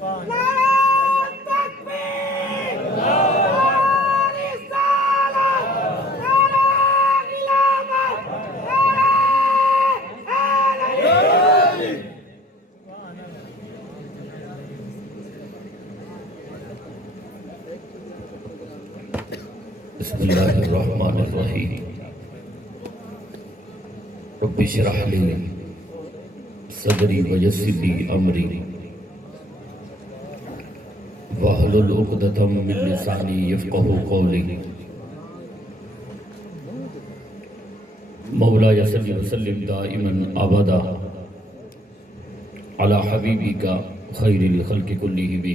نعرہ تکبیر، نعرہ رسالت، نعرہ خلافت، نعرہ حیدری۔ بسم اللہ الرحمن الرحیم رب اشرح لی صدری ویسر لی امری واحلل عقدۃ من لسانی یفقہوا قولی مولایا صلی وسلم دائما ابدا علی حبیبک خیر الخلق کلہم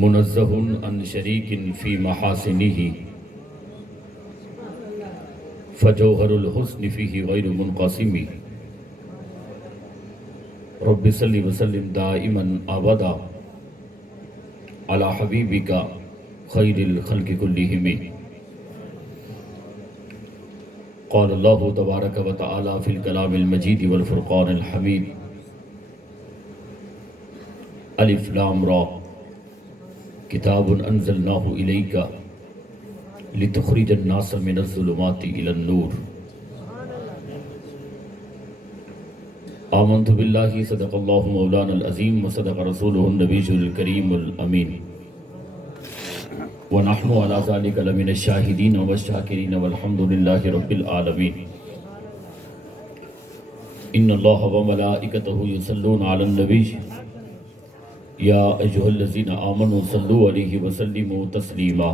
منزہ عن شریک فی محاسنہ فجوہر الحسن فیہ غیر منقسم رب صلی وسلم دائما ابدا علی حبیبک خیر الخلق کلہم قال اللہ تبارک و تعالی فی الکلام المجید والفرقان الحمید الف لام را کتاب انزلناہ الیک لتخرج الناس من الظلمات الى النور آمنت باللہ صدق اللہ مولانا العظیم وصدق رسولہ النبی الکریم الامین ونحن على ذلك لمن الشاہدین والشاکرین والحمد للہ رب العالمین ان اللہ وملائکتہ یصلون علی النبی یا ایہا الذین آمنوا صلوا علیہ وسلموا تسلیما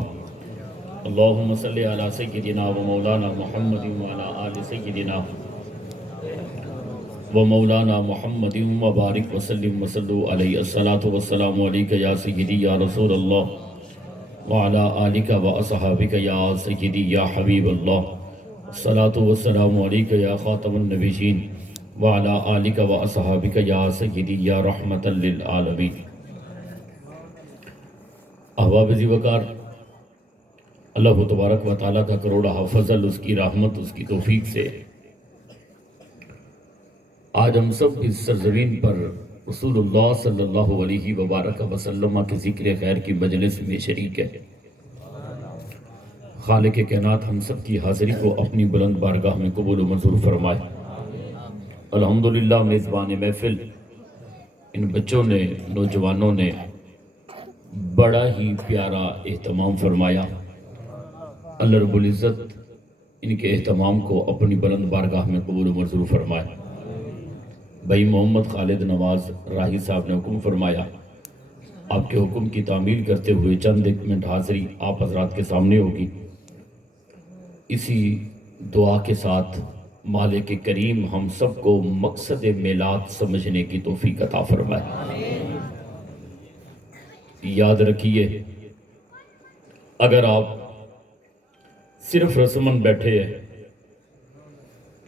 اللہم صلی علی سیدنا و مولانا محمد وعلی آل سیدنا و مولانا محمد وبارک وسلم وصلوا علیہ الصلاة والسلام علیکہ یا سیدی یا رسول اللہ وعلی آلک و اصحابک یا سیدی یا حبیب اللہ الصلاة والسلام علیکہ یا خاتم النبیین وعلی آلک و اصحابک یا سیدی یا رحمت للعالمین احباب ذی وقار، اللہ تبارک و تعالیٰ کا کروڑا فضل، اس کی رحمت، اس کی توفیق سے آج ہم سب اس سرزمین پر رسول اللہ صلی اللہ علیہ وبارک وسلم کے ذکر خیر کی مجلس میں شریک ہے۔ خالق کائنات ہم سب کی حاضری کو اپنی بلند بارگاہ میں قبول و منظور فرمائے۔ الحمدللہ میزبان محفل ان بچوں نے، نوجوانوں نے بڑا ہی پیارا اہتمام فرمایا۔ اللہ رب العزت ان کے اہتمام کو اپنی بلند بارگاہ میں قبول و منظور فرمائے۔ بھائی محمد خالد نواز راہی صاحب نے حکم فرمایا، آپ کے حکم کی تعمیل کرتے ہوئے چند ایک منٹ حاضری آپ حضرات کے سامنے ہوگی۔ اسی دعا کے ساتھ مالک کریم ہم سب کو مقصد میلاد سمجھنے کی توفیق عطا فرمائے۔ یاد رکھیے، اگر آپ صرف رسمن بیٹھے ہیں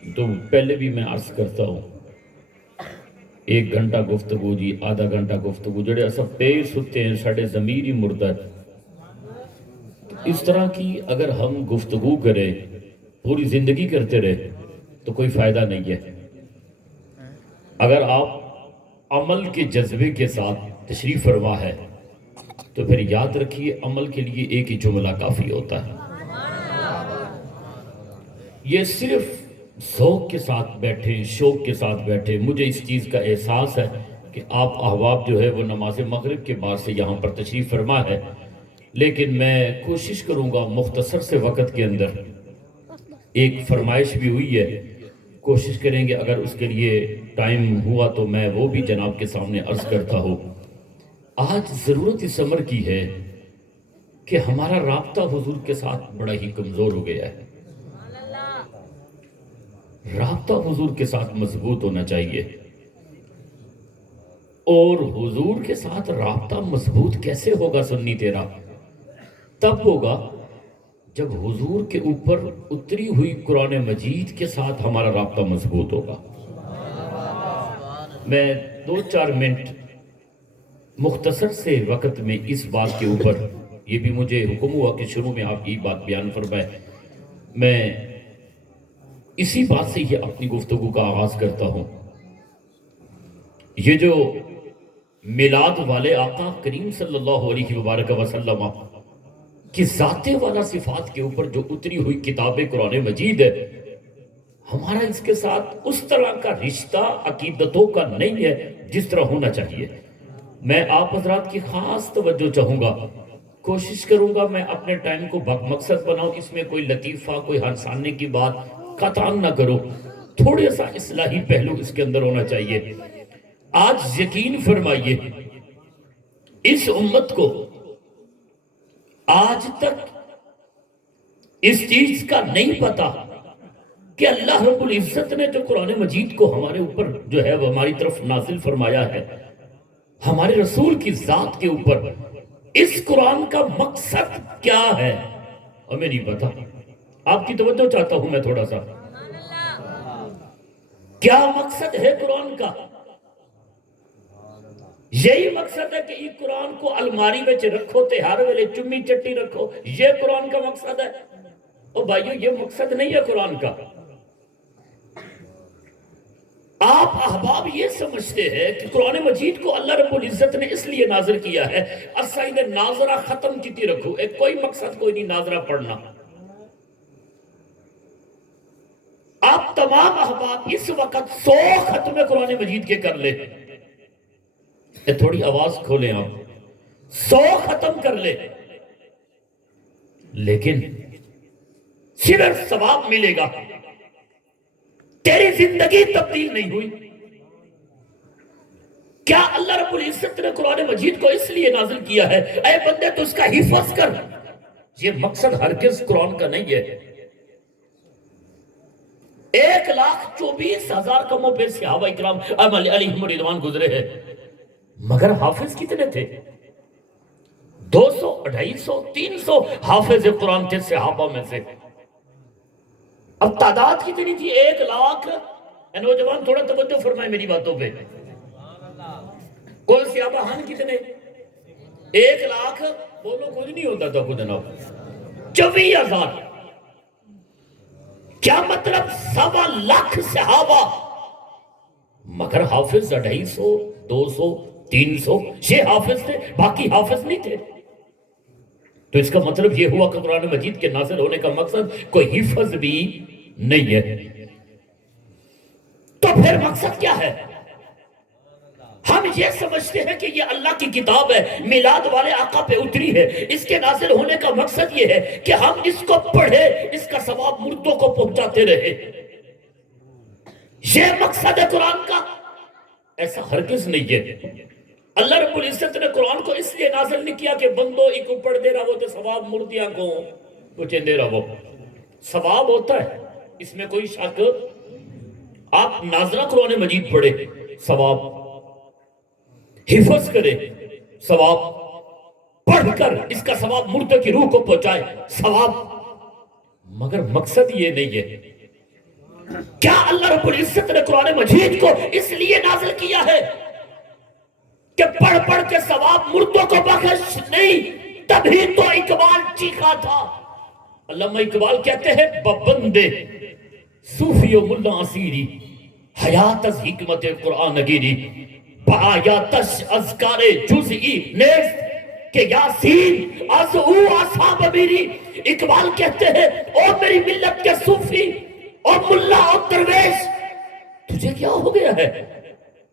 تو پہلے بھی میں عرض کرتا ہوں، 1 گھنٹہ گفتگو جی، آدھا گھنٹہ گفتگو، جڑے سب پیر ستے ہیں، ساڑھے ضمیر ہی مردہ ہے۔ اس طرح کی اگر ہم گفتگو کریں، پوری زندگی کرتے رہے تو کوئی فائدہ نہیں ہے۔ اگر آپ عمل کے جذبے کے ساتھ تشریف فرما ہے تو پھر یاد رکھیے، عمل کے لیے ایک ہی جملہ کافی ہوتا ہے۔ یہ صرف ذوق کے ساتھ بیٹھے، شوق کے ساتھ بیٹھے، مجھے اس چیز کا احساس ہے کہ آپ احباب جو ہے وہ نماز مغرب کے بعد سے یہاں پر تشریف فرما ہے، لیکن میں کوشش کروں گا مختصر سے وقت کے اندر، ایک فرمائش بھی ہوئی ہے، کوشش کریں گے اگر اس کے لیے ٹائم ہوا تو میں وہ بھی جناب کے سامنے عرض کرتا ہوں۔ آج ضرورت اس امر کی ہے کہ ہمارا رابطہ حضور کے ساتھ بڑا ہی کمزور ہو گیا ہے۔ رابطہ حضور کے ساتھ مضبوط ہونا چاہیے، اور حضور کے ساتھ رابطہ مضبوط کیسے ہوگا سنی تیرا؟ تب ہوگا جب حضور کے اوپر اتری ہوئی قرآن مجید کے ساتھ ہمارا رابطہ مضبوط ہوگا۔ میں 2-4 منٹ مختصر سے وقت میں اس بات کے اوپر، یہ بھی مجھے حکم ہوا کہ شروع میں آپ کی بات بیان فرمائے، میں اسی بات سے ہی اپنی گفتگو کا آغاز کرتا ہوں۔ یہ جو میلاد والے آقا کریم صلی اللہ علیہ وبارک وسلم کی ذات والا صفات کے اوپر جو اتری ہوئی کتاب قرآن مجید ہے، ہمارا اس کے ساتھ اس طرح کا رشتہ عقیدتوں کا نہیں ہے جس طرح ہونا چاہیے۔ میں آپ حضرات کی خاص توجہ چاہوں گا، کوشش کروں گا میں اپنے ٹائم کو مقصد بناؤں، اس میں کوئی لطیفہ، کوئی ہنسانے کی بات قطعاً نہ کرو، تھوڑے سا اصلاحی پہلو اس کے اندر ہونا چاہیے۔ آج یقین فرمائیے، اس امت کو آج تک اس چیز کا نہیں پتا کہ اللہ رب العزت نے جو قرآن مجید کو ہمارے اوپر جو ہے وہ ہماری طرف نازل فرمایا ہے، ہمارے رسول کی ذات کے اوپر، اس قرآن کا مقصد کیا ہے ہمیں نہیں پتا۔ آپ کی توجہ چاہتا ہوں میں تھوڑا سا، کیا مقصد ہے قرآن کا؟ یہی مقصد ہے کہ یہ قرآن کو الماری میں رکھو تے ہر ویلے چمی چٹی رکھو، یہ قرآن کا مقصد ہے؟ او بھائیو، یہ مقصد نہیں ہے قرآن کا۔ آپ احباب یہ سمجھتے ہیں کہ قرآن مجید کو اللہ رب العزت نے اس لیے نازل کیا ہے اسائید ناظرہ ختم کیتی رکھو، ایک کوئی مقصد کوئی نہیں ناظرہ پڑھنا۔ آپ تمام احباب اس وقت 100 ختم قرآن مجید کے کر لے، تھوڑی آواز کھولیں، آپ 100 ختم کر لے، لیکن صرف ثواب ملے گا، تیری زندگی تبدیل نہیں ہوئی۔ کیا اللہ رب العزت نے قرآن مجید کو اس لیے نازل کیا ہے اے بندے تو اس کا حفظ کر؟ یہ مقصد ہرگز قرآن کا نہیں ہے۔ 1,24,000 کم و بیش صحابہ اکرام علیہم رضوان گزرے ہیں، مگر حافظ کتنے تھے؟ 200، 250، 300 حافظ قرآن تھے صحابہ میں سے۔ اب تعداد کتنی تھی؟ 1,00,000۔ اے نوجوان تھوڑا توجہ فرمائے میری باتوں پہ، کل صحابہ ہن کتنے؟ 1,00,000، بولو کچھ نہیں ہوتا تھا خود جناب، 24,000۔ کیا مطلب؟ 1,25,000 صحابہ، مگر حافظ 250، 200، 300 یہ حافظ تھے، باقی حافظ نہیں تھے۔ تو اس کا مطلب یہ ہوا کہ قرآن مجید کے نازل ہونے کا مقصد کوئی حفظ بھی نہیں ہے۔ تو پھر مقصد کیا ہے؟ ہم یہ سمجھتے ہیں کہ یہ اللہ کی کتاب ہے، میلاد والے آقا پہ اتری ہے، اس کے نازل ہونے کا مقصد یہ ہے کہ ہم اس کو پڑھے، اس کا ثواب مردوں کو پہنچاتے رہے، یہ مقصد ہے قرآن کا۔ ایسا ہرگز نہیں ہے۔ اللہ رب العزت نے قرآن کو اس لیے نازل نہیں کیا کہ بندو ایک پڑھ دے رہا وہ تو ثواب مردیاں کو پوچھیں دے رہا وہ، ثواب ہوتا ہے، اس میں کوئی شک۔ آپ ناظرہ قرآن مجید پڑھے، ثواب، حفظ کرے، ثواب، پڑھ کر اس کا ثواب مردے کی روح کو پہنچائے، ثواب، مگر مقصد یہ نہیں ہے۔ کیا اللہ رب العزت نے قرآن مجید کو اس لیے نازل کیا ہے کہ پڑھ پڑھ کے ثواب مردوں کو بخش؟ نہیں، تبھی تو اقبال چیخا تھا۔ علامہ اقبال کہتے ہیں ببندے صوفی و ملا اسیری حیات از حکمت قرآن گیری بآیاتش اذکار جزئی نیست کہ یاسین از او اصحاب میری۔ اقبال کہتے ہیں او میری ملت کے صوفی اور ملا اور درویش، تجھے کیا ہو گیا ہے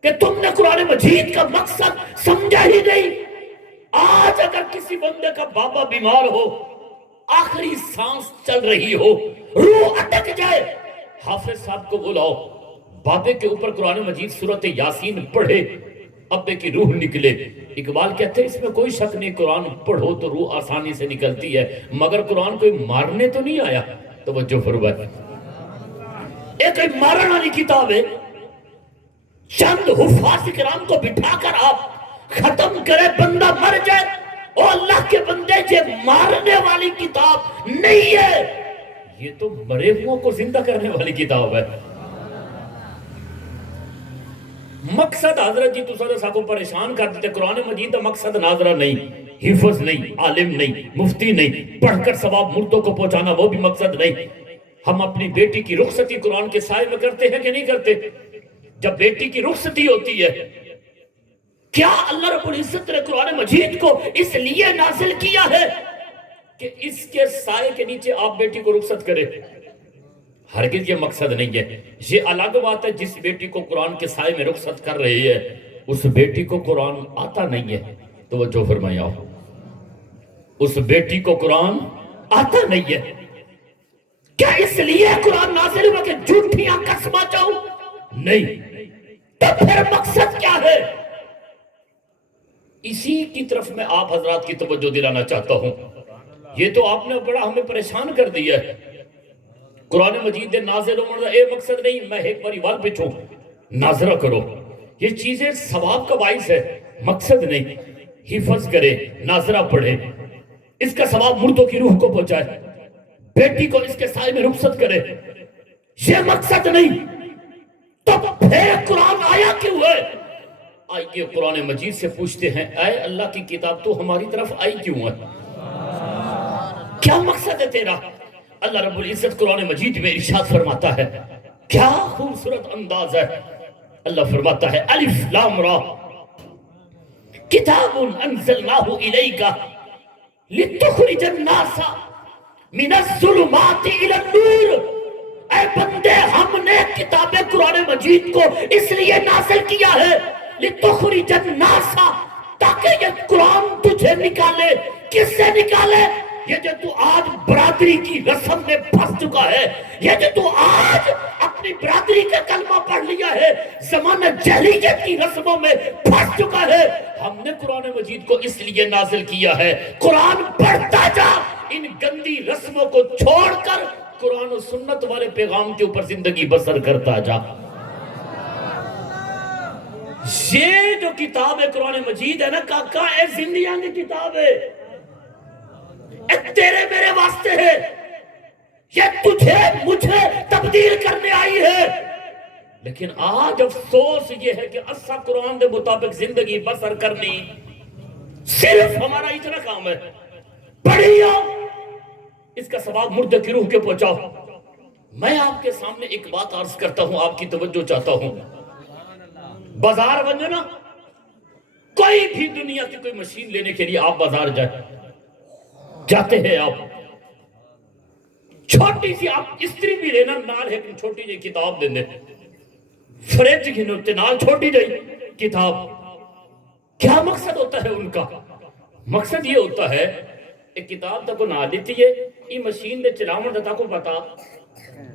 کہ تم نے قرآن مجید کا مقصد سمجھا ہی نہیں؟ آج اگر کسی بندے کا بابا بیمار ہو، آخری سانس چل رہی ہو، روح اٹک جائے، حافظ صاحب کو بلاؤ، بابے کے اوپر قرآن مجید سورۃ یاسین پڑھے، ابے کی روح نکلے۔ اقبال کہتے ہیں اس میں کوئی شک نہیں، قرآن پڑھو تو روح آسانی سے نکلتی ہے، مگر قرآن کوئی مارنے تو نہیں آیا۔ توجہ فرمائے، ایک مارن والی کتاب ہے، چند حفاظ کرام کو بٹھا کر آپ ختم کرے، بندہ مر جائے۔ او اللہ کے بندے، یہ مارنے والی کتاب نہیں ہے، یہ تو مرے ہوں کو زندہ کرنے والی کتاب ہے۔ مقصد حضرت جی تو صاحب کو پریشان کر دیتے، قرآن مجید کا مقصد ناظرہ نہیں، حفظ نہیں، عالم نہیں، مفتی نہیں، پڑھ کر ثواب مردوں کو پہنچانا وہ بھی مقصد نہیں۔ ہم اپنی بیٹی کی رخصتی قرآن کے سائے میں کرتے ہیں کہ نہیں کرتے؟ جب بیٹی کی رخصتی ہوتی ہے، کیا اللہ رب العزت نے قرآن مجید کو اس لیے نازل کیا ہے کہ اس کے سائے کے نیچے آپ بیٹی کو رخصت کرے؟ ہرگز یہ مقصد نہیں ہے۔ یہ الگ بات ہے جس بیٹی کو قرآن کے سائے میں رخصت کر رہی ہے اس بیٹی کو قرآن آتا نہیں ہے۔ توجہ فرمایا، اس بیٹی کو قرآن آتا نہیں ہے۔ کیا اس لیے قرآن نازل ہوا کہ جھوٹیاں قسماں جاؤ؟ نہیں۔ تو پھر مقصد کیا ہے؟ اسی کی طرف میں آپ حضرات کی توجہ دلانا چاہتا ہوں۔ یہ تو آپ نے بڑا ہمیں پریشان کر دیا ہے۔ قرآن مجید دے نازل ہونے کا اے مقصد نہیں میں ایک باری وال پچھوں ناظرہ کرو، یہ چیزیں ثواب کا باعث ہے، مقصد نہیں۔ حفظ کرے، ناظرہ پڑھے، اس کا ثواب مردوں کی روح کو پہنچائے، بیٹی کو اس کے سائے میں رخصت کرے، یہ مقصد نہیں۔ تو پھر قرآن آیا کیوں ہے؟ آئیے قرآن مجید سے پوچھتے ہیں، اے اللہ کی کتاب تو ہماری طرف آئی کیوں ہے؟ کیا مقصد ہے تیرا؟ اللہ رب العزت قرآن مجید میں ارشاد فرماتا ہے، کیا خوبصورت انداز ہے۔ اللہ فرماتا ہے الف لام را کتاب انزلناہ الیک لتخرج الناس من الظلمات الی النور۔ اے بندے، ہم نے کتاب قرآن مجید کو اس لیے نازل کیا ہے لتخرج الناس، تاکہ یہ قرآن تجھے نکالے۔ کس سے نکالے؟ یہ جو تو آج برادری کی رسم میں پھنس چکا ہے، یہ جو تو آج اپنی برادری کا کلمہ پڑھ لیا ہے، زمانہ جہلیت کی رسموں میں پھنس چکا ہے، ہم نے قرآن مجید کو اس لیے نازل کیا ہے قرآن پڑھتا جا، ان گندی رسموں کو چھوڑ کر قرآن و سنت والے پیغام کے اوپر زندگی بسر کرتا جا۔ یہ جو کتاب ہے قرآن مجید ہے نا کاکا، اے زندیاں کی کتاب ہے، اے تیرے میرے واسطے ہے، یہ تجھے مجھے تبدیل کرنے آئی ہے۔ لیکن آج افسوس یہ ہے کہ اسا قرآن دے مطابق زندگی بسر کرنی صرف ہمارا اتنا کام ہے، پڑھیو، اس کا ثواب مردے کی روح کے پہنچاؤ۔ میں آپ کے سامنے ایک بات عرض کرتا ہوں، آپ کی توجہ چاہتا ہوں۔ بازار بن نا، کوئی بھی دنیا کی کوئی مشین لینے کے لیے آپ بازار جاتے ہیں، آپ چھوٹی سی آپ استری بھی لینا نال ہے، چھوٹی جی کتاب دینے، فریج کی نوتے نال چھوٹی جی کتاب۔ کیا مقصد ہوتا ہے ان کا؟ مقصد یہ ہوتا ہے ایک کتاب تک نہ دیتی ہے، یہ مشین دے چلاون دا تاکو پتا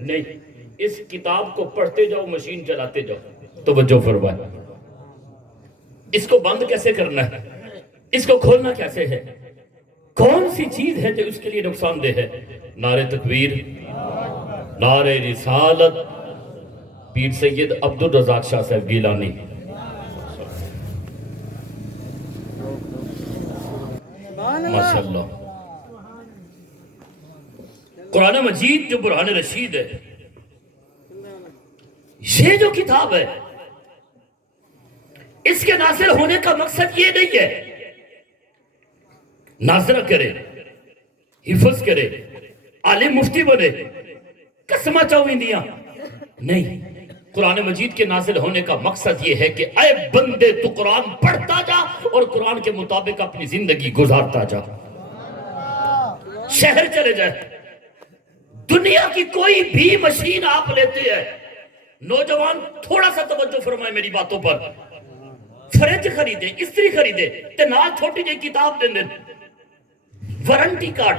نہیں، اس کتاب کو پڑھتے جاؤ، مشین چلاتے جاؤ۔ توجہ فرمائے، اس کو بند کیسے کرنا ہے، اس کو کھولنا کیسے ہے، کون سی چیز ہے جو اس کے لیے نقصان دہ ہے؟ نعرہ تکبیر، نعرہ رسالت، پیر سید عبدالرزاق شاہ صاحب گیلانی۔ ماشاءاللہ، قرآن مجید جو برہان رشید ہے، یہ جو کتاب ہے، اس کے نازل ہونے کا مقصد یہ نہیں ہے ناظرہ کرے، حفظ کرے، عالم مفتی بنے، قسمہ چاویندیاں نہیں۔ قرآن مجید کے نازل ہونے کا مقصد یہ ہے کہ اے بندے تو قرآن پڑھتا جا اور قرآن کے مطابق اپنی زندگی گزارتا جا۔ شہر چلے جائے، دنیا کی کوئی بھی مشین آپ لیتے ہیں، نوجوان تھوڑا سا توجہ فرمائے میری باتوں پر، فریج خریدے، استری خریدے، تے نال چھوٹی جی کتاب دے دیں، وارنٹی کارڈ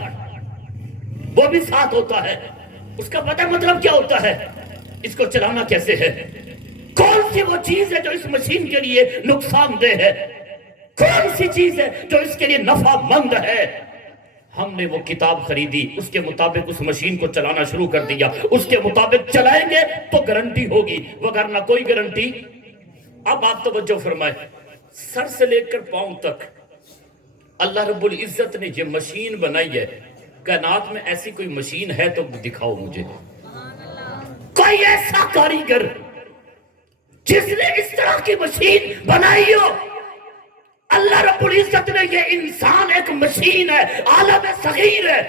وہ بھی ساتھ ہوتا ہے، اس کا پتہ مطلب کیا ہوتا ہے، اس کو چلانا کیسے ہے، کون سی وہ چیز ہے جو اس مشین کے لیے نقصان دہ ہے، کون سی چیز ہے جو اس کے لیے نفع مند ہے۔ ہم نے وہ کتاب خریدی، اس کے مطابق اس مشین کو چلانا شروع کر دیا، اس کے مطابق چلائیں گے تو گارنٹی ہوگی، وگرنہ کوئی گارنٹی۔ اب آپ توجہ فرمائیں، سر سے لے کر پاؤں تک اللہ رب العزت نے یہ مشین بنائی ہے، کائنات میں ایسی کوئی مشین ہے تو دکھاؤ مجھے، کوئی ایسا کاریگر جس نے اس طرح کی مشین بنائی ہو۔ اللہ رب العزت نے یہ انسان ایک مشین ہے، عالم صغیر ہے،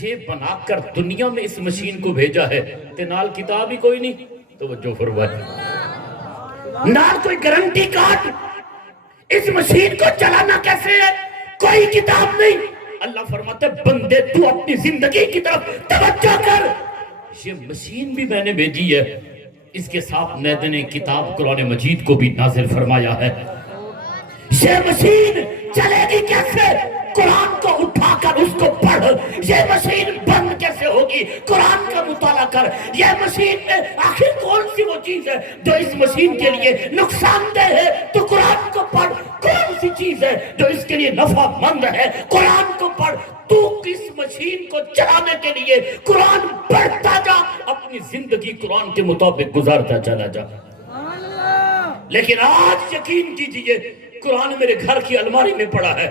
یہ بنا کر دنیا میں اس مشین کو بھیجا ہے، نال کتاب ہی کوئی نہیں۔ توجہ فرمائے، نال کوئی گارنٹی کارڈ، اس مشین کو چلانا کیسے ہے؟ کوئی کتاب نہیں. اللہ فرماتا ہے بندے تو اپنی زندگی کی طرف توجہ کر. یہ مشین بھی میں نے بھیجی ہے، اس کے ساتھ میں نے کتاب قرآن مجید کو بھی نازل فرمایا ہے. یہ مشین چلے گی کیسے؟ قرآن کو اٹھا کر اس کو پڑھ. یہ مشین بند کیسے ہوگی؟ قرآن کا مطالعہ کر. یہ مشین میں آخر کون سی وہ چیز ہے جو اس مشین کے لیے نقصان دہ ہے؟ تو قرآن کو پڑھ. کون سی چیز ہے جو اس کے لیے نفع مند ہے؟ قرآن کو پڑھ. تو کس مشین کو چلانے کے لیے قرآن پڑھتا جا، اپنی زندگی قرآن کے مطابق گزارتا چلا جا. لیکن آج یقین کیجئے قرآن میرے گھر کی الماری میں پڑا ہے،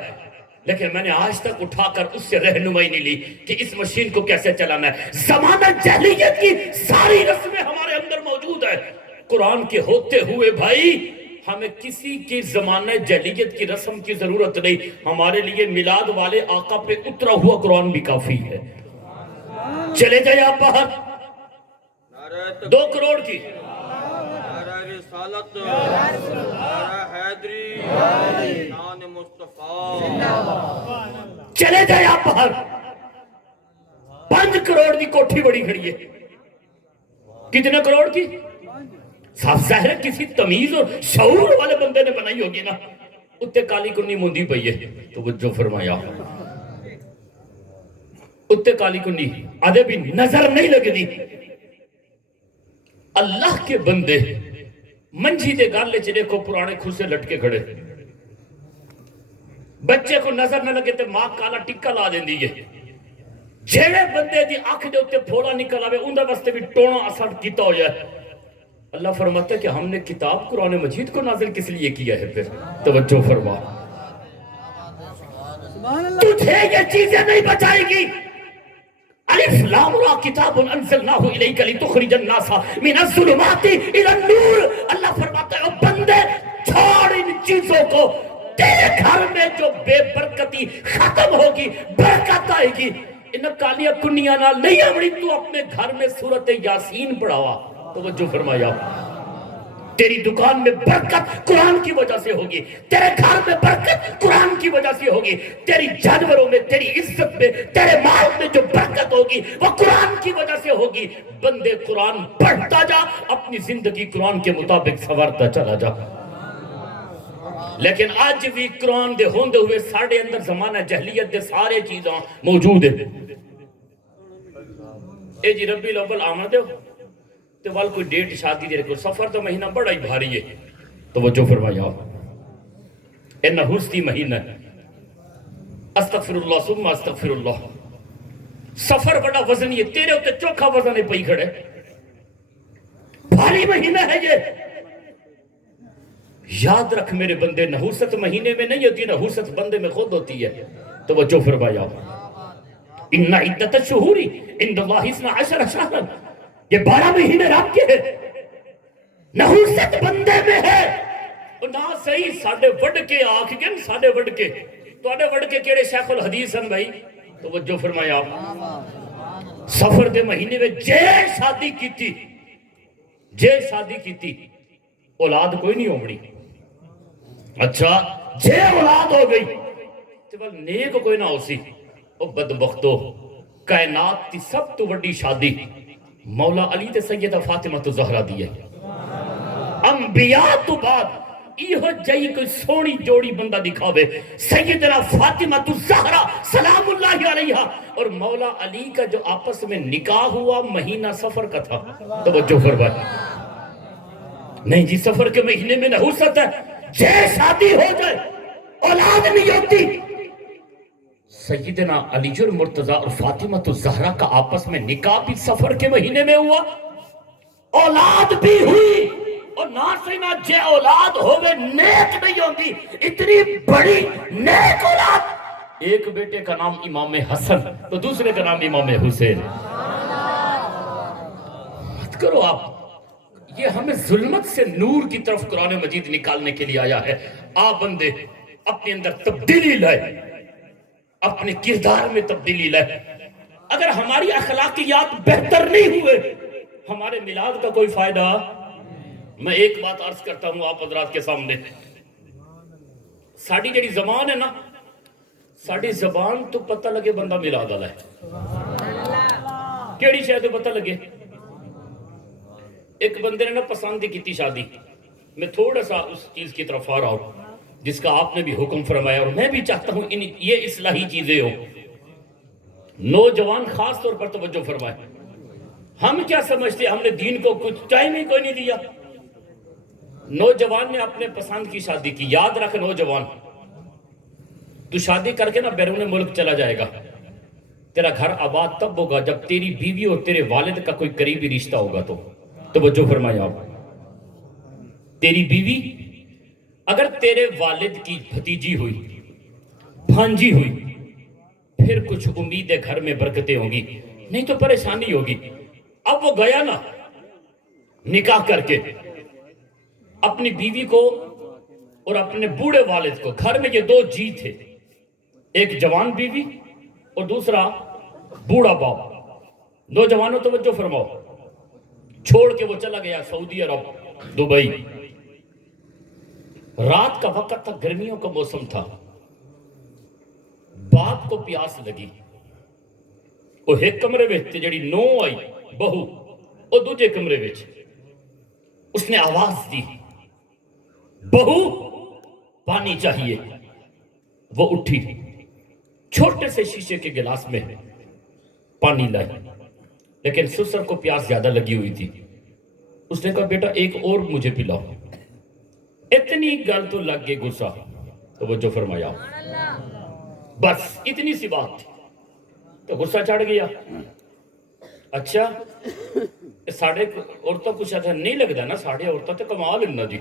لیکن میں نے آج تک اٹھا کر اس سے رہنمائی نہیں لی کہ اس مشین کو کیسے چلانا ہے. زمانہ جاہلیت کی ساری رسمیں ہمارے اندر موجود ہے. قرآن کے ہوتے ہوئے بھائی ہمیں کسی کی زمانہ جاہلیت کی رسم کی ضرورت نہیں. ہمارے لیے میلاد والے آقا پہ اترا ہوا قرآن بھی کافی ہے. چلے جائے آپ باہر 2 کروڑ کی رسالت، نعرہ حیدری، شان مصطفیٰ. چلے جائے آپ باہر 5 کروڑ کی کوٹھی بڑی کھڑی ہے. کتنے کروڑ کی؟ صاف ظاہر ہے کسی تمیز اور شعور والے بندے نے بنائی ہوگی نا. اتنے کالی کنی موندی پئی ہے. توجہ فرمایا، اتنے کالی کنی آدھے بھی نظر نہیں لگتی. اللہ کے بندے منجھی دے گالے چلے کو پرانے کھوسے لٹکے کھڑے. بچے کو نظر نہ لگے تے ماں کالا ٹکا لا دیں دی ہے. جیڑے بندے دی آنکھ دے اتے پھوڑا نکل آوے اندھا بستے بھی ٹونا اثر کیتا ہو جائے. اللہ فرماتا ہے کہ ہم نے کتاب قرآن مجید کو نازل کس لیے کیا ہے. پھر توجہ فرما، تجھے یہ چیزیں نہیں بچائے گی. الف لام را کتاب انزلناہ الیک لتخرج الناس من الظلمات الی النور. اللہ فرماتا ہے بندے چھوڑ ان چیزوں کو. تیرے گھر میں جو بے برکتی ختم ہوگی، برکت آئے گی. ان کالیاں کنیاں نال نہیں آمڑی. تو اپنے گھر میں سورۃ یاسین پڑھاوا. توجہ فرمایا، تیری دکان میں برکت قرآن کی وجہ سے ہوگی. تیرے گھر میں برکت قرآن کی وجہ سے ہوگی. تیری جانوروں میں، تیری عزت میں، تیرے مال میں جو برکت ہوگی وہ قرآن کی وجہ سے ہوگی. بندے قرآن پڑھتا جا، اپنی زندگی قرآن کے مطابق سنوارتا چلا جا. لیکن آج بھی قرآن دے ہوندے ہوئے ساڑھے اندر زمانہ جہلیت دے سارے چیزاں موجود ہیں. اے جی ربی الاول آمد ہو تو وال کوئی ڈیٹ شادی دے رکھو. سفر تو مہینہ بڑا ہی بھاری ہے. توجہ فرمایا، اے نحوستی مہینہ، استغفر اللہ ثم استغفر اللہ. سفر بڑا وزنی ہے. تیرے ہوتے چوکھا وزن پئی کھڑے. بھاری مہینہ ہے یہ. یاد رکھ میرے بندے، نحوست مہینے میں نہیں ہوتی، نحوست بندے میں خود ہوتی ہے. توجہ فرمایا، ان عدت الشہور عند اللہ 12 شہرا. یہ 12 مہینے رب کے ہیں. نحوست بندے میں ہے. نہ صحیح ساڑھے وڈ کے آنکھ گن ساڑھے وڈ کے توڑے وڈ کے کیڑے شیخ الحدیث ہیں بھائی. توجہ فرمایا، سفر دے مہینے میں جے شادی کی تھی اولاد کوئی نہیں ہومڑی. اچھا جے اولاد ہو گئی تو بل نیک کوئی نہ ہو سی. او بدبختو، کائنات کی سب تو وڈی شادی مولا علی تے سیدہ فاطمہ تو زہرہ دی ہے. انبیاء تو بعد یہ جائی کوئی سونی جوڑی بندہ دکھاوے، سیدنا فاطمہ تو زہرہ سلام اللہ علیہا اور مولا علی کا جو آپس میں نکاح ہوا مہینہ سفر کا تھا. توجہ فرمائے، نہیں جی سفر کے مہینے میں نحوست ہے. جے شادی ہو جائے اولاد نہیں ہوتی. سیدنا علی المرتضی اور فاطمہ الزہرا کا آپس میں نکاح بھی سفر کے مہینے میں ہوا، اولاد بھی ہوئی. اور نہ سینا جے اولاد ہوئے نیک نہیں ہوتی. اتنی بڑی نیک اولاد. ایک بیٹے کا نام امام حسن تو دوسرے کا نام امام حسین. مت کرو آپ. یہ ہمیں ظلمت سے نور کی طرف قرآن مجید نکالنے کے لیے آیا ہے. آپ بندے اپنے اندر تبدیلی لائے، اپنے کردار میں تبدیلی لائے. اگر ہماری اخلاقیات بہتر نہیں ہوئے ہمارے میلاد کا کوئی فائدہ. میں ایک بات عرض کرتا ہوں آپ حضرات کے سامنے. ساڑی جڑی زبان ہے نا، ساڑی زبان تو پتہ لگے بندہ میلاد والا ہے، کیڑی شاید تو پتہ لگے. ایک بندے نے نا پسند کی تھی شادی، میں تھوڑا سا اس چیز کی طرف آ رہا ہوں جس کا آپ نے بھی حکم فرمایا، اور میں بھی چاہتا ہوں یہ اصلاحی چیزیں ہو. نوجوان خاص طور پر توجہ فرمائے. ہم کیا سمجھتے، ہم نے دین کو کچھ ٹائم ہی کوئی نہیں دیا. نوجوان نے اپنے پسند کی شادی کی. یاد رکھ نوجوان، تو شادی کر کے نا بیرون ملک چلا جائے گا. تیرا گھر آباد تب ہوگا جب تیری بیوی اور تیرے والد کا کوئی قریبی رشتہ ہوگا. تو توجہ فرمائے آپ. تیری بیوی اگر تیرے والد کی بھتیجی ہوئی، بھانجی ہوئی، پھر کچھ امید ہے گھر میں برکتیں ہوں گی، نہیں تو پریشانی ہوگی. اب وہ گیا نا نکاح کر کے اپنی بیوی کو اور اپنے بوڑھے والد کو. گھر میں یہ دو جی تھے، ایک جوان بیوی اور دوسرا بوڑھا باپ. نوجوانوں توجہ فرماؤ. چھوڑ کے وہ چلا گیا سعودی عرب، دبئی. رات کا وقت تھا، گرمیوں کا موسم تھا. باپ کو پیاس لگی. وہ ایک کمرے میں تھے، جڑی نو آئی بہو وہ دوجے کمرے میں. اس نے آواز دی، بہو پانی چاہیے. وہ اٹھی، چھوٹے سے شیشے کے گلاس میں پانی لائی، لیکن سسر کو پیاس زیادہ لگی ہوئی تھی. اس نے کہا بیٹا ایک اور مجھے پلاؤ. اتنی گل تو لگ گئی غصہ. توجہ فرمایا. بس اتنی سی بات تھی تو غصہ چڑھ گیا. اچھا ساڑھے عورتوں کچھ ایسا نہیں لگتا نا، ساڑھے عورتوں تو کمال ہے جی.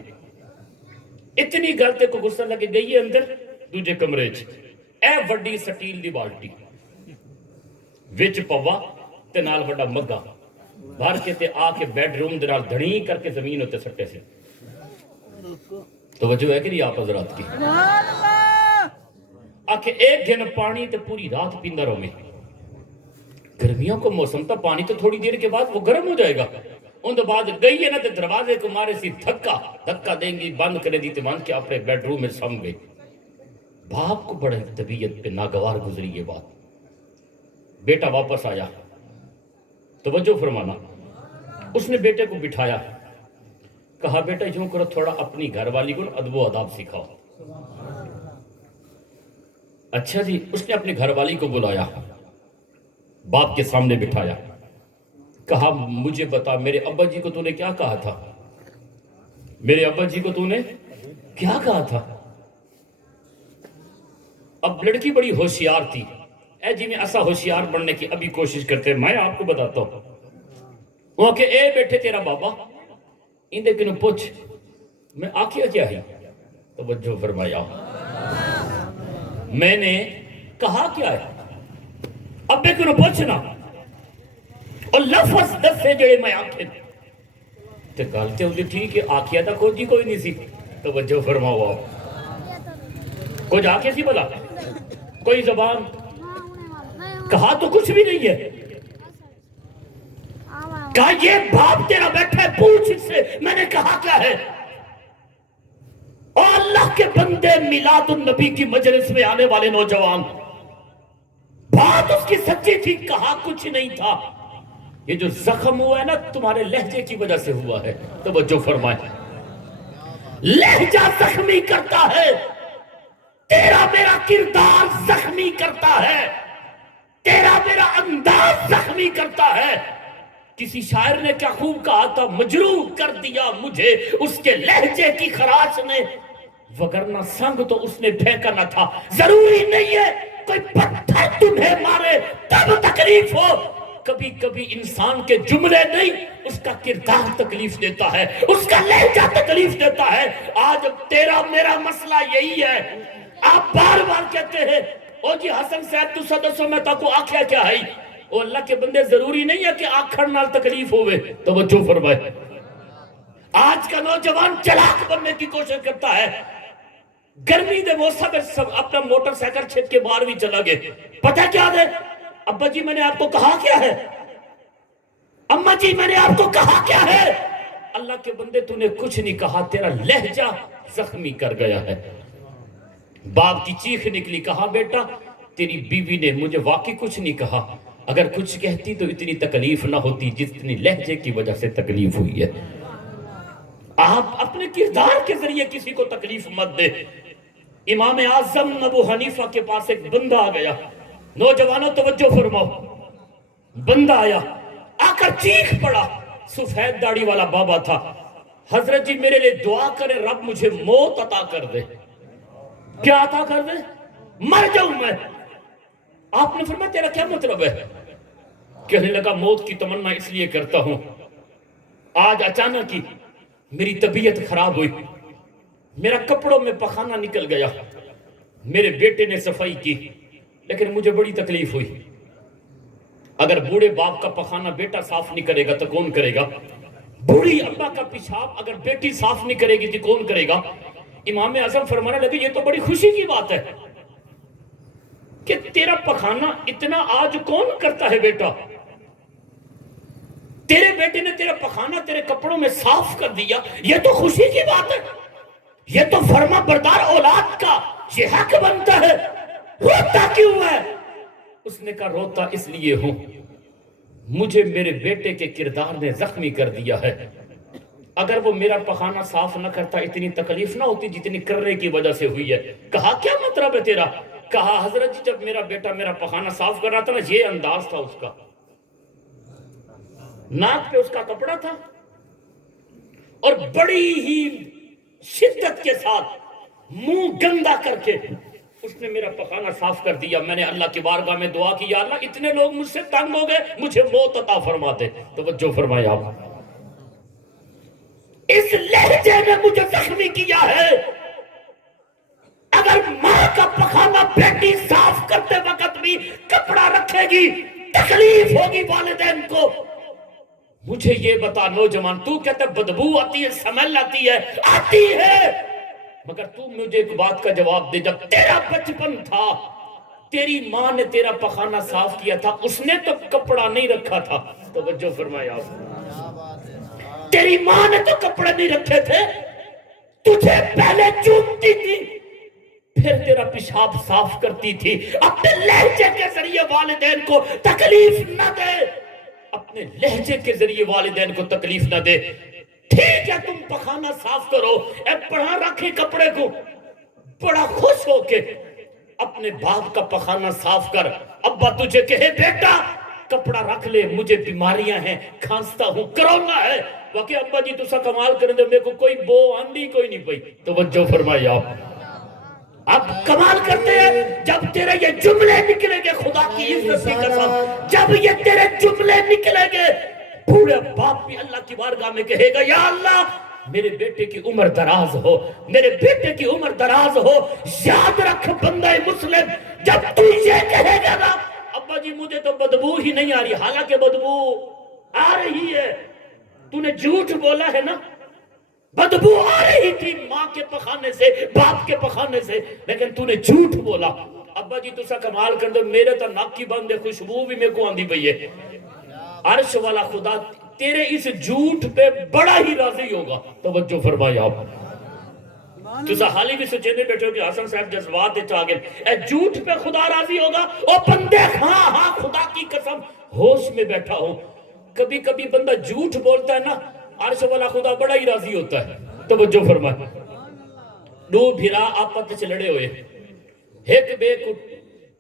اتنی گل تے کو غصہ لگے گئی ہے اندر دوجے کمرے چ. اے وڈی سٹیل دی بالٹی وچ پوا تے نال وڈا مگا بھر کے تے آ کے بیڈ روم دے نال دھڑی کر کے زمین ہوتے سٹے سے. توجہ ہے کہ نہیں آپ حضرات کی؟ آکے ایک گھن پانی تے پوری رات پیندا رہو گے. گرمیوں کو موسم تھا، پانی تو تھوڑی دیر کے بعد وہ گرم ہو جائے گا. ان دو بعد گئی ہے نا تے دروازے کو مارے سی دھکا دیں گی، بند کرے دی تے بند کے اپنے بیڈ روم میں سم گئی. باپ کو بڑے طبیعت پہ ناگوار گزری یہ بات. بیٹا واپس آیا. توجہ فرمانا. اس نے بیٹے کو بٹھایا، کہا بیٹا یوں کرو، تھوڑا اپنی گھر والی کو ادب و آداب سکھاؤ. اچھا جی. اس نے اپنی گھر والی کو بلایا، باپ کے سامنے بٹھایا، کہا مجھے بتا میرے ابا جی کو تو نے کیا کہا تھا؟ میرے ابا جی کو تو نے کیا کہا تھا؟ اب لڑکی بڑی ہوشیار تھی. اے جی میں ایسا ہوشیار بننے کی ابھی کوشش کرتے ہیں، میں آپ کو بتاتا ہوں. وہ کہ اے بیٹھے تیرا بابا اندے کنو پوچھ میں آکھیا کیا ہے. توجہ فرمایا. میں نے کہا کیا ہے؟ ابے کنو پوچھنا اور لفظ دسے جڑے میں آکھے تے گالتے ہوئے ٹھیک ہے. آکھیا تھا کوئی نہیں سی. توجہ فرماؤ. آپ کچھ آکھے سی بلا کوئی زبان کہا تو کچھ بھی نہیں ہے. کہا یہ باپ تیرا بیٹھا ہے، پوچھ اس سے میں نے کہا کیا ہے. اور اللہ کے بندے میلاد النبی کی مجلس میں آنے والے نوجوان، بات اس کی سچی تھی، کہا کچھ نہیں تھا. یہ جو زخم ہوا ہے نا تمہارے لہجے کی وجہ سے ہوا ہے. توجہ فرمائے. لہجہ زخمی کرتا ہے، تیرا میرا کردار زخمی کرتا ہے، تیرا میرا انداز زخمی کرتا ہے. کسی شاعر نے کیا خوب کہا تھا، مجروح کر دیا مجھے اس کے لہجے کی خراش نے، وگرنہ سنگ تو اس نے پھینکا نہ تھا. ضروری نہیں ہے کوئی پتھر تمہیں مارے تب تکلیف ہو. کبھی کبھی انسان کے جملے نہیں، اس کا کردار تکلیف دیتا ہے، اس کا لہجہ تکلیف دیتا ہے. آج تیرا میرا مسئلہ یہی ہے. آپ بار بار کہتے ہیں او جی حسن صاحب تسا دسو میں تاکو آکھیا کیا ہے. او اللہ کے بندے ضروری نہیں ہے کہ آکھڑ نال تکلیف ہوئے. توجہ فرمائے. آج کا نوجوان چلاک بننے کی کوشش کرتا ہے. گرمی دے موسم میں اپنا موٹر سائیکل چھت کے باہر بھی چلا گئے. پتہ کیا دے ابا جی میں نے آپ کو کہا کیا ہے، اماں جی میں نے آپ کو کہا کیا ہے. اللہ کے بندے تو نے کچھ نہیں کہا، تیرا لہجہ زخمی کر گیا ہے. باپ کی چیخ نکلی, کہا بیٹا تیری بیوی نے مجھے واقعی کچھ نہیں کہا, اگر کچھ کہتی تو اتنی تکلیف نہ ہوتی جتنی لہجے کی وجہ سے تکلیف ہوئی ہے. آپ اپنے کردار کے ذریعے کسی کو تکلیف مت دے. امام اعظم ابو حنیفہ کے پاس ایک بندہ آ گیا. نوجوانوں توجہ فرماؤ, بندہ آیا, آ کر چیخ پڑا. سفید داڑھی والا بابا تھا. حضرت جی میرے لیے دعا کرے رب مجھے موت عطا کر دے. کیا عطا کر دے؟ مر جاؤں میں. آپ نے فرمایا تیرا کیا مطلب ہے؟ کہنے لگا موت کی تمنا اس لیے کرتا ہوں, آج اچانک ہی میری طبیعت خراب ہوئی, میرا کپڑوں میں پخانہ نکل گیا, میرے بیٹے نے صفائی کی لیکن مجھے بڑی تکلیف ہوئی. اگر بوڑھے باپ کا پخانہ بیٹا صاف نہیں کرے گا تو کون کرے گا؟ بوڑھی ابا کا پیشاب اگر بیٹی صاف نہیں کرے گی تو کون کرے گا؟ امام اعظم فرمانے لگے یہ تو بڑی خوشی کی بات ہے کہ تیرا پخانہ اتنا آج کون کرتا ہے بیٹا؟ تیرے بیٹے نے تیرا پخانہ تیرے کپڑوں میں صاف کر دیا, یہ تو خوشی کی بات ہے, یہ تو فرما بردار اولاد کا یہ حق بنتا ہے. روتا کیوں ہے؟ اس نے کہا روتا اس لیے ہوں, مجھے میرے بیٹے کے کردار نے زخمی کر دیا ہے. اگر وہ میرا پخانہ صاف نہ کرتا اتنی تکلیف نہ ہوتی جتنی کرنے کی وجہ سے ہوئی ہے. کہا کیا مطلب ہے تیرا؟ کہا حضرت جی جب میرا بیٹا میرا پخانہ صاف کر رہا تھا نا, یہ انداز تھا اس کا, ناک پہ اس کا کپڑا تھا اور بڑی ہی شدت کے ساتھ منہ گندا کر کے اس نے میرا پخانہ صاف کر دیا. میں نے اللہ کی بارگاہ میں دعا کی, یا اللہ اتنے لوگ مجھ سے تنگ ہو گئے, مجھے موت عطا فرما دے. توجہ فرمائے آپ, اس لہجے نے مجھے زخمی کیا ہے. اگر ماں کا پخانہ بیٹی صاف کرتے وقت بھی کپڑا رکھے گی تکلیف ہوگی والدین کو. مجھے یہ بتا نوجوان, تو کہتا ہے بدبو آتی ہے, سمیل آتی ہے, آتی ہے, مگر تو مجھے ایک بات کا جواب دے, جب تیرا بچپن تھا تیری ماں نے تیرا پخانہ صاف کیا تھا, اس نے تو کپڑا نہیں رکھا تھا. توجہ فرمائے آپ, تیری ماں نے تو کپڑے نہیں رکھے تھے, تجھے پہلے چومتی تھی پھر تیرا پیشاب صاف کرتی تھی. اپنے لہجے کے ذریعے والدین کو تکلیف نہ دے, اپنے لہجے کے ذریعے والدین کو تکلیف نہ دے. ٹھیک ہے تم پخانہ صاف کرو, اے پڑھا رکھے کپڑے کو, بڑا خوش ہو کے اپنے باپ کا پخانہ صاف کر. ابا تجھے کہے بیٹا کپڑا رکھ لے, مجھے بیماریاں ہیں, کھانستا ہوں, کرونا ہے, واقعی ابا جی تسا کمال کریں دے, میرے کو کوئی بو آندھی کوئی نہیں پئی. توجہ فرمائے آپ, اب کمال کرتے ہیں جب تیرے یہ جملے نکلیں گے, خدا کی عزت کی قسم, جب یہ تیرے جملے نکلیں گے بوڑھے باپ بھی اللہ کی بارگاہ میں کہے گا یا اللہ میرے بیٹے کی عمر دراز ہو, میرے بیٹے کی عمر دراز ہو. یاد رکھ بندہ مسلم, جب تو یہ کہے گا نا ابا جی مجھے تو بدبو ہی نہیں آ رہی, حالانکہ بدبو آ رہی ہے, تو نے جھوٹ بولا ہے نا, بدبو آ رہی تھی ماں کے پخانے سے, باپ کے پخانے سے, لیکن تو نے جھوٹ بولا. ابا جی تسا کمال کر دو, میرے تو ناک کی بند ہے, خوشبو بھی میرے کو آندھی پئی ہے. عرش والا خدا تیرے اس جھوٹ پہ بڑا ہی راضی ہوگا. توجہ فرمائے آپ, تسا حالی بھی سوچے نہیں بیٹھے ہو کہ حسن صاحب جذبات چاہ گئے, اے جھوٹ پہ خدا راضی ہوگا. او بندے ہاں ہاں خدا کی قسم ہوش میں بیٹھا ہوں, کبھی کبھی بندہ جھوٹ بولتا ہے نا, عرش والا خدا بڑا ہی راضی ہوتا ہے. توجہ فرمائے, دو بھیرا آپت سے لڑے ہوئے, ایک بے کو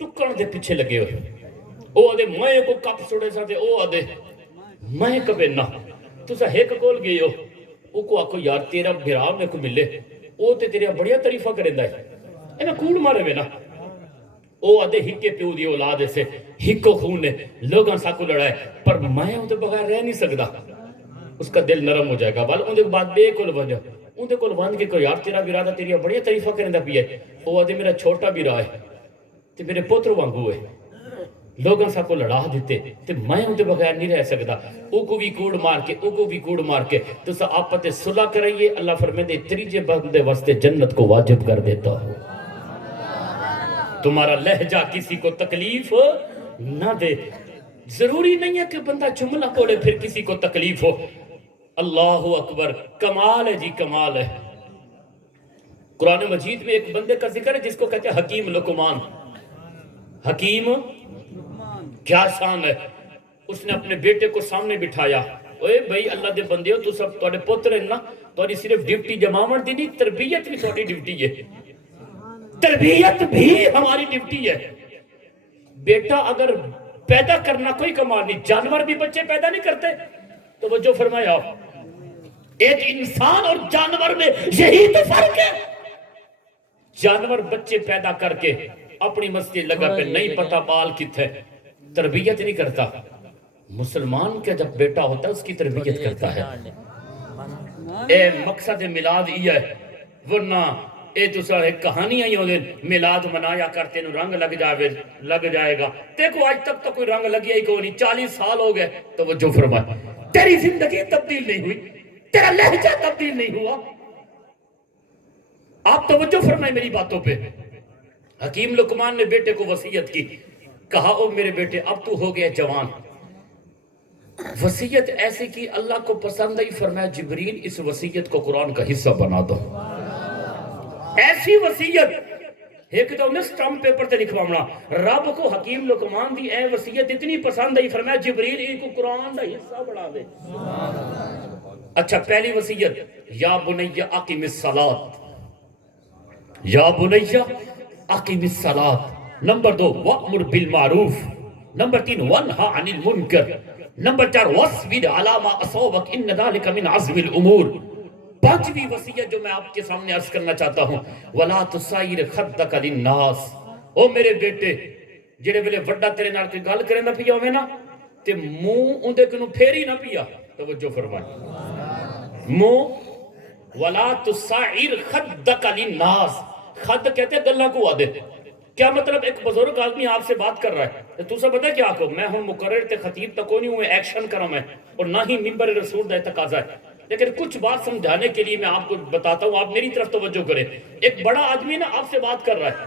ٹکڑ دے پیچھے لگے ہوئے. او آدھے میں کو کپ سڑے سا دے, او آدھے میں کبھی نہ. تسا ایک کول گئے ہو, او کو آکو یار تیرا بھیرا میں کو ملے, او تے تیرے بڑیا تعریفہ کریں ہے, اے میں کوڑ مارے میں نا. او آدھے ہکے پیو دی اولاد سے, ہکو خون ہے, لوگاں سا کو لڑائے, پر میں ان دے بغیر رہ نہیں سکتا. اس کا دل نرم ہو جائے گا. بل ان دے بعد بے کول بن ان دے کول بن کے کوئی یار تیرا بیرا دا تیری بڑی تعریفہ کرندا پیا ہے. او آدھے میرا چھوٹا بیرا ہے تے میرے پوتر وانگو ہے, لوگاں سا کو لڑا دیتے تے میں ان دے بغیر نہیں رہ سکتا. او کو بھی کوڑ مار کے, او کو بھی کوڑ مار کے تسا آپت صلح کرائیے. اللہ فرمیندے تریجے بندے واسطے جنت کو واجب کر دیتا ہو. تمہارا لہجہ کسی کو تکلیف نہ دے. ضروری نہیں ہے کہ بندہ جملہ بولے پھر کسی کو تکلیف ہو. اللہ اکبر, کمال ہے جی, کمال ہے. قرآن مجید میں ایک بندے کا ذکر ہے جس کو کہتے ہیں حکیم لقمان. حکیم کیا شان ہے. اس نے اپنے بیٹے کو سامنے بٹھایا. اوے بھائی اللہ دے بندے ہو, تو سب تواڈے پتر ہیں نا, تواڈی صرف ڈیوٹی جماون دی نہیں, تربیت بھی تواڈی ڈیوٹی ہے. تربیت بھی ہماری ڈیوٹی ہے. بیٹا اگر پیدا کرنا کوئی کمال نہیں, جانور بھی بچے پیدا نہیں کرتے. توجہ فرمایا, ایک انسان اور جانور میں یہی تو فرق ہے. جانور بچے پیدا کر کے اپنی مستی لگا پہ نہیں پتا بال کتھے, تربیت نہیں کرتا. مسلمان کا جب بیٹا ہوتا ہے اس کی تربیت کرتا ہے. اے مقصد میلاد یہ ہے, ورنہ اے تو سارے کہانیاں ہی ہوگی. میلاد منایا کرتے نو رنگ لگ جائے گا. دیکھو آج تک تو کوئی رنگ لگیا ہی کوئی نہیں, 40 سال ہو گئے. توجہ فرمائے, تیری زندگی تبدیل نہیں ہوئی, تیرا لہجہ تبدیل نہیں ہوا. آپ توجہ فرمائے میری باتوں پہ. حکیم لقمان نے بیٹے کو وصیت کی, کہا او میرے بیٹے اب تو ہو گیا جوان. وصیت ایسی کی اللہ کو پسند آئی, فرمایا جبریل اس وصیت کو قرآن کا حصہ بنا دو. ایسی وصیت ایک تو انہیں سٹامپ پیپر تے لکھوانا. رب کو حکیم لقمان دی اے وصیت اتنی پسند آئی, فرمایا جبریل ان کو قرآن دا حصہ بنا دے. اچھا پہلی وصیت, یا بنی اقیم الصلاۃ, یا بنی اقیم الصلاۃ. نمبر 2 وأمر بالمعروف. نمبر 3 وانہا عن المنکر. نمبر 4 واصبر علی ما اصابک ان ذلک من عزم الامور. پانچویں وصیت جو میں آپ کے سامنے عرض کرنا چاہتا ہوں, ولا تصائر خدک للناس. او میرے بیٹے جڑے ویلے وڈا تیرے نال کوئی گل کرے نہ پیا ہوے نا تے منہ اندے کنوں پھیری نہ پیا. توجہ فرمائے, منہ ولا تصائر خدک للناس. خد کہتے ہیں گلاں کو آدے. کیا مطلب, ایک بزرگ آدمی آپ سے بات کر رہا ہے تو سب پتہ کیا کہو, میں ہوں مقرر تے خطیب تک کوئی نہیں ہوں, ایکشن کروں میں, اور نہ ہی منبر رسول دا تقاضا ہے. لیکن کچھ بات سمجھانے کے لیے میں آپ کو بتاتا ہوں, آپ میری طرف توجہ کریں. ایک بڑا آدمی نا آپ سے بات کر رہا ہے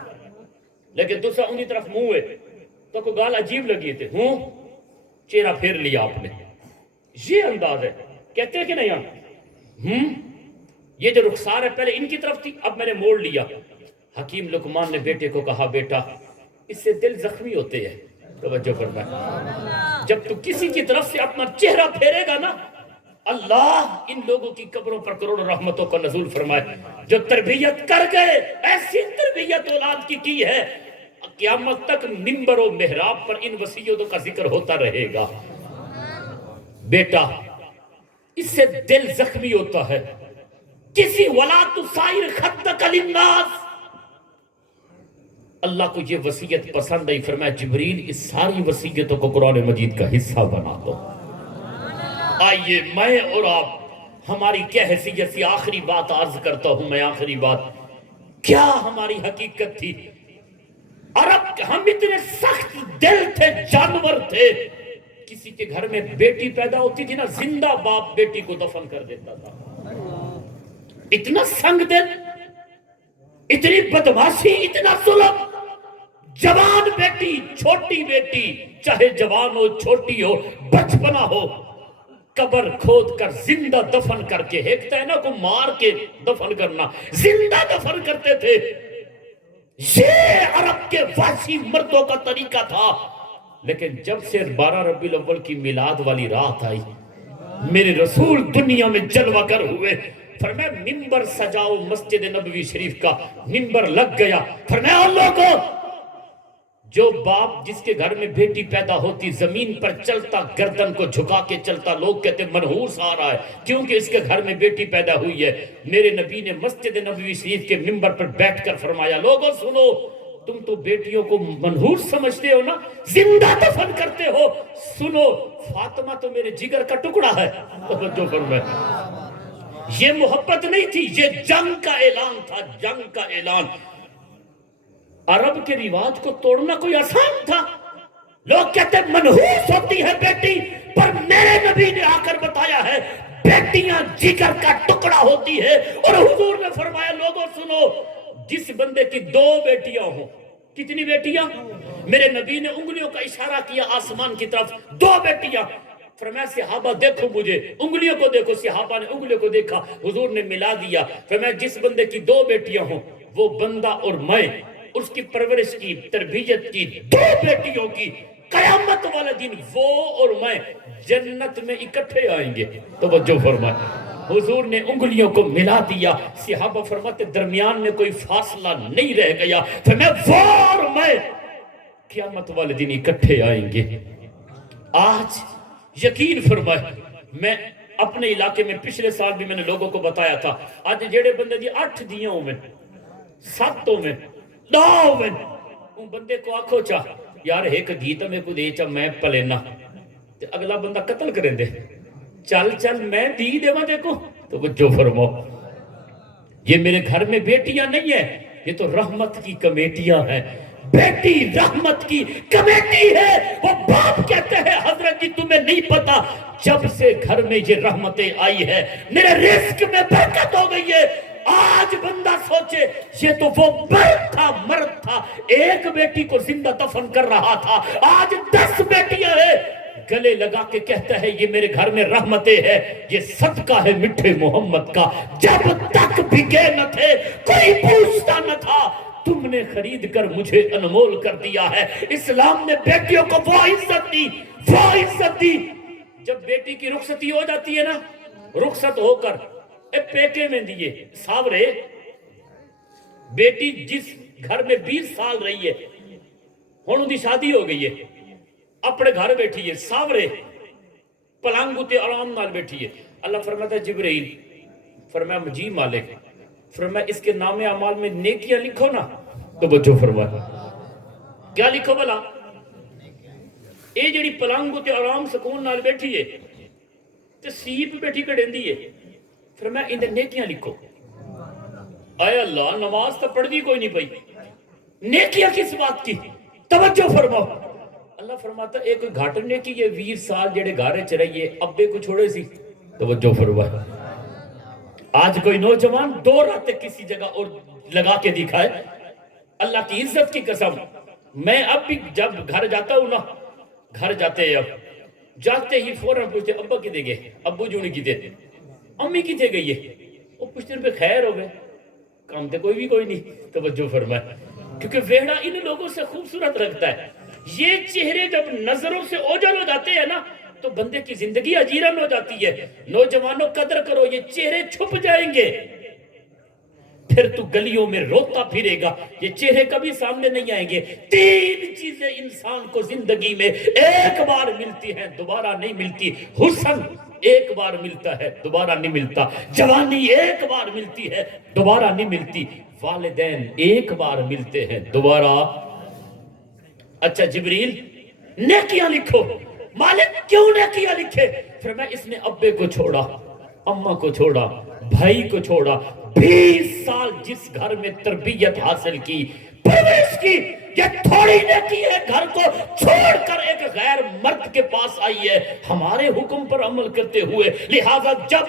لیکن دوسرا ان کی طرف منہ ہے, تو کوئی گال عجیب لگی تھے, ہوں چہرہ پھیر لیا آپ نے. یہ انداز ہے, کہتے ہیں کہ نہیں. یہ جو رخسار ہے پہلے ان کی طرف تھی, اب میں نے موڑ لیا. حکیم لقمان نے بیٹے کو کہا, بیٹا اس سے دل زخمی ہوتے ہیں. توجہ فرمائے, جب تو کسی کی طرف سے اپنا چہرہ پھیرے گا نا, اللہ ان لوگوں کی قبروں پر کروڑوں رحمتوں کا نزول فرمائے. جو تربیت کر گئے, ایسی تربیت اولاد کی ہے, قیامت تک منبر و محراب پر ان وصیتوں کا ذکر ہوتا رہے گا. بیٹا اس سے دل زخمی ہوتا ہے. کسی ولا تصائر خدک للناس, اللہ کو یہ وصیت پسند آئی, فرمایا جبریل اس ساری وصیتوں کو قرآن مجید کا حصہ بنا دو. آئیے میں اور آپ ہماری کیا حیثیت سی, آخری بات عرض کرتا ہوں میں. آخری بات, کیا ہماری حقیقت تھی. عرب ہم اتنے سخت دل تھے, جانور تھے. کسی کے گھر میں بیٹی پیدا ہوتی تھی نا, زندہ باپ بیٹی کو دفن کر دیتا تھا. اتنا سنگ دل, اتنی بدماشی, اتنا ظلم. جوان بیٹی, چھوٹی بیٹی, چاہے جوان ہو چھوٹی ہو, بچپنا ہو, قبر کھود کر زندہ دفن کر کے, ایک ہے نا کو مار کے دفن کرنا, زندہ دفن کرتے تھے. یہ عرب کے وحشی مردوں کا طریقہ تھا. لیکن جب سے 12 ربیع الاول کی میلاد والی رات آئی, میرے رسول دنیا میں جلوہ گر ہوئے. فرمایا منبر سجاؤ مسجد نبوی شریف کا. منبر لگ گیا. فرمایا ان لوگوں, جو باپ جس کے گھر میں بیٹی پیدا ہوتی زمین پر چلتا, گردن کو جھکا کے چلتا, لوگ کہتے منحوس آ رہا ہے کیونکہ اس کے گھر میں بیٹی پیدا ہوئی ہے. میرے نبی نے مسجد نبوی شریف کے منبر پر بیٹھ کر فرمایا, لوگوں سنو, تم تو بیٹیوں کو منحوس سمجھتے ہو نا, زندہ دفن کرتے ہو. سنو, فاطمہ تو میرے جگر کا ٹکڑا ہے. توجہ فرمائے, یہ محبت نہیں تھی, یہ جنگ کا اعلان تھا, جنگ کا اعلان. عرب کے رواج کو توڑنا کوئی آسان تھا. لوگ کہتے منحوس ہوتی ہے بیٹی, پر میرے نبی نے آ کر بتایا ہے بیٹیاں جگر کا ٹکڑا ہوتی ہے. اور حضور نے فرمایا, لوگوں سنو, جس بندے کی 2 بیٹیاں ہوں. کتنی بیٹیاں؟ میرے نبی نے انگلیوں کا اشارہ کیا آسمان کی طرف, 2 بیٹیاں. فرمایا صحابہ دیکھو مجھے، انگلیوں کو دیکھو، صحابہ نے انگلیوں کو دیکھا، حضور نے ملا دیا، فرمایا جس بندے کی 2 بیٹیاں ہوں وہ بندہ اور میں اس کی پرورش کی، تربیت کی، 2 بیٹیوں کی، قیامت والا دن وہ اور میں جنت میں اکٹھے آئیں گے۔ توجہ فرمائے، حضور نے انگلیوں کو ملا دیا، صحابہ فرماتے درمیان میں کوئی فاصلہ نہیں رہ گیا، فرمایا وہ اور میں قیامت والے دن اکٹھے آئیں گے۔ آج یقین فرمائے، میں اپنے علاقے میں پچھلے سال بھی میں نے لوگوں کو بتایا تھا، آج جیڑے بندے دی 8 دیوں میں 7 میں 9 میں ان بندے کو آکھو چاہ یار ایک دی تو میں کو دے چاہ میں پلینا، اگلا بندہ قتل کریں دے، چل چل میں دی دے ماں دیکھو۔ تو وہ جو فرماؤ، یہ میرے گھر میں بیٹیاں نہیں ہیں، یہ تو رحمت کی کمیٹیاں ہیں۔ بیٹی رحمت کی کمیٹی ہے۔ وہ باپ کہتے ہیں حضرت جی تمہیں نہیں پتا، جب سے گھر میں یہ رحمتیں آئی ہے میرے رزق میں برکت ہو گئی ہے۔ آج بندہ سوچے یہ تو وہ مرد تھا، مرد تھا، ایک بیٹی کو زندہ دفن کر رہا تھا، آج 10 بیٹیاں ہیں، گلے لگا کے کہتا ہے یہ میرے گھر میں رحمتیں ہے، یہ صدقہ ہے میٹھے محمد کا۔ جب تک بھگے نہ تھے کوئی پوچھتا نہ تھا، تم نے خرید کر مجھے انمول کر دیا ہے۔ اسلام نے بیٹیوں کو وہ عزت دی، وہ عزت دی۔ جب بیٹی کی رخصتی ہو جاتی ہے نا، رخصت ہو کر پیکے میں دیے ساورے، بیٹی جس گھر میں 20 سال رہی ہے ہن ان دی شادی ہو گئی ہے، اپنے گھر بیٹھی ہے، ساورے پلنگ تے آرام نال بیٹھی ہے۔ اللہ فرماتا ہے جبرائیل، فرمایا جی مالک، فرمایا اس کے نام اعمال میں نیکیاں لکھو نا۔ تو بچو فرمایا کیا لکھو بلا؟ اے جڑی پلنگ تے آرام سکون نال بیٹھی ہے تے سیپ بیٹھی کڑیندی ہے، فرمایا اندر نیکیاں لکھو۔ اے اللہ، نماز تو پڑھ دی کوئی نہیں پئی، نیکیاں کس بات کی؟ توجہ فرماؤ۔ اللہ فرماتا ایک کوئی گھاٹ نیکی ہے، 20 سال جڑے گھارے چ رہیے ابے کو چھوڑے سی۔ توجہ فرماؤ۔ آج کوئی نوجوان 2 راتیں کسی جگہ اور لگا کے دکھائے، اللہ کی عزت کی قسم، میں اب بھی جب گھر جاتا ہوں نا، گھر جاتے اب جاتے ہی فوراں پوچھتے ابا کدے گئے، ابو جو نہیں کیتے، امی کتے گئی ہے، وہ پوچھتے ہیں پہ خیر ہو گئے، کام تے کوئی نہیں۔ توجہ فرمائے، کیونکہ ویڑا ان لوگوں سے خوبصورت لگتا ہے۔ یہ چہرے جب نظروں سے اوجھل ہو جاتے ہیں نا تو بندے کی زندگی اجیرن ہو جاتی ہے۔ نوجوانوں قدر کرو، یہ چہرے چھپ جائیں گے، پھر تو گلیوں میں روتا پھرے گا، یہ چہرے کبھی سامنے نہیں آئیں گے۔ 3 چیزیں انسان کو زندگی میں ایک بار ملتی ہیں، دوبارہ نہیں ملتی۔ حسن ایک بار ملتا ہے، دوبارہ نہیں ملتا۔ جوانی ایک بار ملتی ہے، دوبارہ نہیں ملتی۔ والدین ایک بار ملتے ہیں، دوبارہ۔ اچھا جبریل نیکیاں لکھو۔ مالک کیوں نیکیاں لکھے؟ پھر میں اس نے ابے کو چھوڑا، اماں کو چھوڑا، بھائی کو چھوڑا، 20 سال جس گھر میں تربیت حاصل کی، پرورش کی، یہ تھوڑی نیکی ہے گھر کو چھوڑ کر ایک غیر مرد کے پاس آئی ہے ہمارے حکم پر عمل کرتے ہوئے۔ لہٰذا جب